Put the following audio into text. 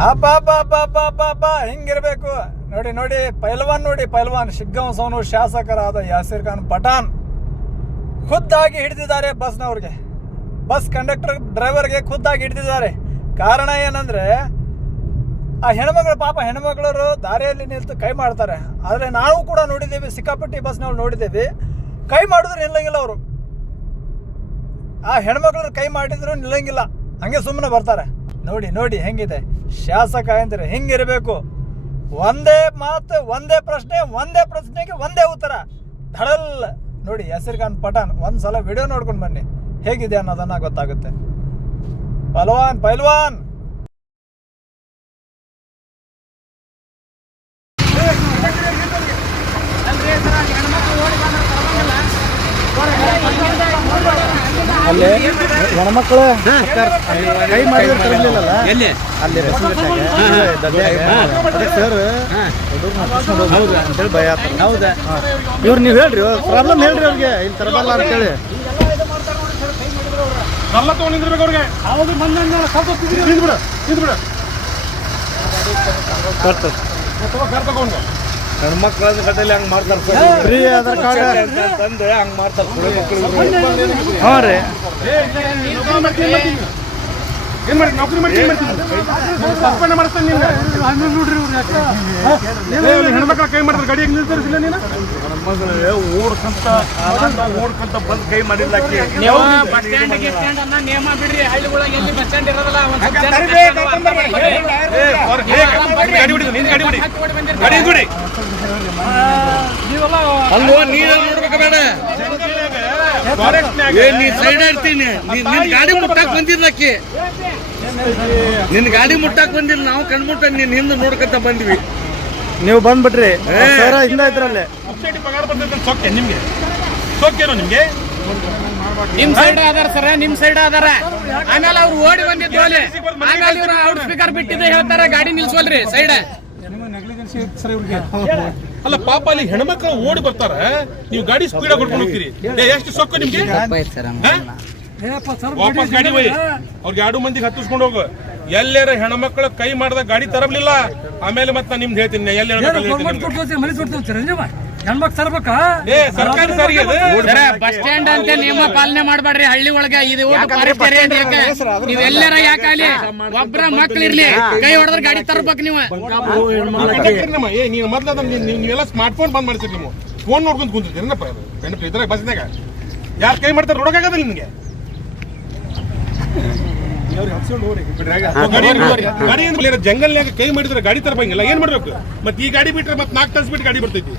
ಅಪ್ಪ ಹಿಂಗಿರ್ಬೇಕು. ನೋಡಿ ನೋಡಿ, ಪೈಲ್ವಾನ್ ನೋಡಿ, ಪೈಲ್ವಾನ್ ಶಿಗ್ಗಾಂವ್ ಸೋನು ಶಾಸಕರಾದ ಯಾಸಿರ್ ಖಾನ್ ಪಠಾನ್ ಖುದ್ದಾಗಿ ಹಿಡಿದಿದ್ದಾರೆ ಬಸ್ನವ್ರಿಗೆ. ಬಸ್ ಕಂಡಕ್ಟರ್, ಡ್ರೈವರ್ಗೆ ಖುದ್ದಾಗಿ ಹಿಡಿದಿದ್ದಾರೆ. ಕಾರಣ ಏನಂದ್ರೆ, ಆ ಹೆಣ್ಮಗಳು ಪಾಪ ಹೆಣ್ಮಗಳರು ದಾರಿಯಲ್ಲಿ ನಿಲ್ತು ಕೈ ಮಾಡ್ತಾರೆ. ಆದರೆ ನಾವು ಕೂಡ ನೋಡಿದ್ದೀವಿ, ಸಿಕ್ಕಾಪಟ್ಟಿ ಬಸ್ನವ್ರು ನೋಡಿದ್ದೀವಿ. ಕೈ ಮಾಡಿದ್ರು ನಿಲ್ಲಂಗಿಲ್ಲ ಅವರು. ಆ ಹೆಣ್ಮಕ್ಳು ಕೈ ಮಾಡಿದ್ರು ನಿಲ್ಲಂಗಿಲ್ಲ. ಹಂಗೆ ಸುಮ್ಮನೆ ಬರ್ತಾರೆ. ನೋಡಿ ನೋಡಿ, ಹೆಂಗಿದೆ? ಶಾಸಕ ಅಂದ್ರೆ ಹೆಂಗಿರಬೇಕು? ಒಂದೇ ಮಾತು, ಒಂದೇ ಪ್ರಶ್ನೆ, ಒಂದೇ ಪ್ರಶ್ನೆಗೆ ಒಂದೇ ಉತ್ತರ. ಧಡಲ್. ನೋಡಿ, ಯಸೀರ್ ಪಠಾನ್ ಒಂದು ಒಂದ್ಸಲ ವಿಡಿಯೋ ನೋಡ್ಕೊಂಡು ಬನ್ನಿ. ಹೇಗಿದೆ ಅನ್ನೋದನ್ನ ಗೊತ್ತಾಗುತ್ತೆ. ಪಲ್ವಾನ್, ಪೈಲ್ವಾನ್! ಅಲ್ಲಿ ಹೆಣ್ಮಕ್ಳು ಕೈ ಮಾಡಿದ್ರೆ ತರಲಿಲ್ಲಲ್ಲ ಅಲ್ಲಿ ಸರ್ ಅಂತೇಳಿ ಭಯ ಆತ ಹೌದಾ. ಇವ್ರು ನೀವು ಹೇಳ್ರಿ ಪ್ರಾಬ್ಲಮ್ ಹೇಳ್ರಿ ಅವ್ರಿಗೆ. ಇಲ್ಲಿ ತರಬಲ್ಲ ಅಂತೇಳಿ ಎಲ್ಲ ತಗೊಂಡಿರ್ಬೇಕು ಅವ್ರಿಗೆ ಅವಾಗ ಬಂದ ಸರ್ ತಗೊಂಡು ಹೆಣ್ಮಕ್ಳ ಗಟ್ಟಲೆ ಹಂಗ್ ಮಾಡ್ತಾರೆ ಫ್ರೀ ಆಧಾರ್ ಕಾರ್ಡ್. ತಂದೆ ಹಂಗ್ ಮಾಡ್ತಾರೆ ಹಾಂ ರೀ. ಏನ್ ಮಾಡಿ ನೌಕರಿ ಮಾಡಿ ಏನ್ ಮಾಡ್ತೀನಿ? ನೀನು ನೋಡ್ರಿ ಹೆಣ್ಮಕ್ಳ ಕೈ ಮಾಡ್ತಾರೆ ಗಾಡಿ ಹೆಂಗ್ ನಿಲ್ತಾರಿಸಿಲ್ಲ ನೀನು? ಓಡ್ಕಂತ ಓಡ್ಕಂತ ಬಂದ್ ಕೈ ಮಾಡಿಲ್ಲ. ನೀವು ಬಸ್ ಸ್ಟ್ಯಾಂಡ್ಗೆ ಸ್ಟ್ಯಾಂಡ್ ಅನ್ನ ನೇಮ ಬಿಡ್ರಿ ಹಳ್ಳಿಗಳಿಗೆ ಎಲ್ಲಿ ಬಸ್ ಸ್ಟ್ಯಾಂಡ್ ಇರೋದಲ್ಲ ಒಂದ್ ಗಾಡಿ ಹೊಡಿದು ನೀನು ಗಾಡಿ ಬಂದಿರ್ತಾರೆ. ಗಾಡಿ ಹೊಡಿ. ನೀವೆಲ್ಲ ಅಲ್ವೋ ನೀನ್ ನೋಡ್ಬೇಕ ಬೇಡ. ಏ ನೀ ಸೈಡ್ ಇರ್ತೀನಿ. ನೀನ್ ನಿನ್ ಗಾಡಿ ಮುಟ್ಟಾಕ್ ಬಂದಿಲ್ಲ ಆಕಿ ನಿನ್ ಗಾಡಿ ಮುಟ್ಟಾಕ್ ಬಂದಿಲ್ಲ ನಾವು ಕಣ್ಮುಟ್ಟ ನೀನ್ ಹಿಂದೆ ನೋಡ್ಕಂತ ಬಂದ್ವಿ. ನೀವು ಬಂದ್ಬಿಟ್ರಿ. ಸರ್ ಹಿಂದ ಇದ್ರಲ್ಲಿ. ಪಗಾರ ಬರ್ತೈತೆ ಸೊಕ್ಕೆ ನಿಮ್ಗೆ. ಸೊಕ್ಕೇನೋ ನಿಮ್ಗೆ? ನಿಮ್ ಸೈಡ್ ಅದಾರ ಸರ ನಿಮ್ ಸೈಡ್ ಅದಾರ ಆಮೇಲೆ ಅವ್ರು ಓಡಿ ಬಂದಿದ್ದು ಅಲ್ಲಿ. ಆಮೇಲೆ ಇವ್ರು ಔಟ್ ಸ್ಪೀಕರ್ ಬಿಟ್ಟಿದ್ದು ಹೇಳ್ತಾರ ಗಾಡಿ ನಿಲ್ಸವಲ್ರಿ ಸೈಡ್ ಅಲ್ಲ ಪಾಪ ಅಲ್ಲಿ ಹೆಣ್ಮಕ್ಳು ಓಡಿ ಬರ್ತಾರ. ನೀವು ಗಾಡಿ ಸ್ಪೀಡ್ ಕೊಡ್ಕೊಂಡು ಹೋಗ್ತೀರಿ. ಏ, ಎಷ್ಟು ಸೊಕ್ಕು ನಿಮ್ಗೆ? ವಾಪಸ್ ಗಾಡಿ ಒಯ್ ಅವ್ರಿಗೆ ಎರಡು ಮಂದಿಗೆ ಹತ್ತಿಸ್ಕೊಂಡು ಹೋಗು. ಎಲ್ಲರ ಹೆಣ್ಮಕ್ಳು ಕೈ ಮಾಡಿದ ಗಾಡಿ ತರಬಲಿಲ್ಲ ಆಮೇಲೆ ಮತ್ತೆ ನಿಮ್ದು ಹೇಳ್ತೀನಿ ಎಲ್ಲಿ ಏ ಸರ್ಕಾರಿ ಸಾರಿಗೆ ಅದು? ಸರ ಬಸ್ ಸ್ಟ್ಯಾಂಡ್ ಅಂತ ನಿಯಮ ಪಾಲನೆ ಮಾಡಬೇಡ್ರಿ ಹಳ್ಳಿ ಒಳಗೆ ಇದು ನೀವ್ ಎಲ್ಲಾರ ಯಾಕಾಲಿ ಒಬ್ರ ಮಕ್ಳು ಇರ್ಲಿ ಕೈ ಹೊಡೆದ್ರ ಗಾಡಿ ತರ್ಬೇಕು ನೀವು. ನೀವು ಮೊದ್ಲ ನೀವು- ನೀವೆಲ್ಲ ಸ್ಮಾರ್ಟ್ ಫೋನ್ ಬಂದ್ ಮಾಡ್ತೀರಿ ನೀವು. ಫೋನ್ ನೋಡ್ಕೊಂತ ಕುಂತಿರ್ತೀರಿ ಏನಪ್ಪ ಅದು ಗಂಡಪ್ಪ ಇದ್ರಾಗ ಬಸ್ನಾಗ. ಯಾರು ಕೈ ಮಾಡ್ತಾರೆ ನೋಡಕ್ಕಾಗಲ್ಲ ನಿಮ್ಗೆ. ಗಾಡಿ ಗಾಡಿ ಜಂಗಲ್ನಾಗ ಕೈ ಮಾಡಿದ್ರೆ ಗಾಡಿ ತರಬಂಗಿಲ್ಲ ಏನ್ ಮಾಡ್ಬೇಕು? ಮತ್ತೆ ಈ ಗಾಡಿ ಬಿಟ್ರೆ ಮತ್ತೆ ನಾಲ್ಕು ತಾಸು ಬಿಟ್ಟು ಗಾಡಿ ಬರ್ತೈತಿ.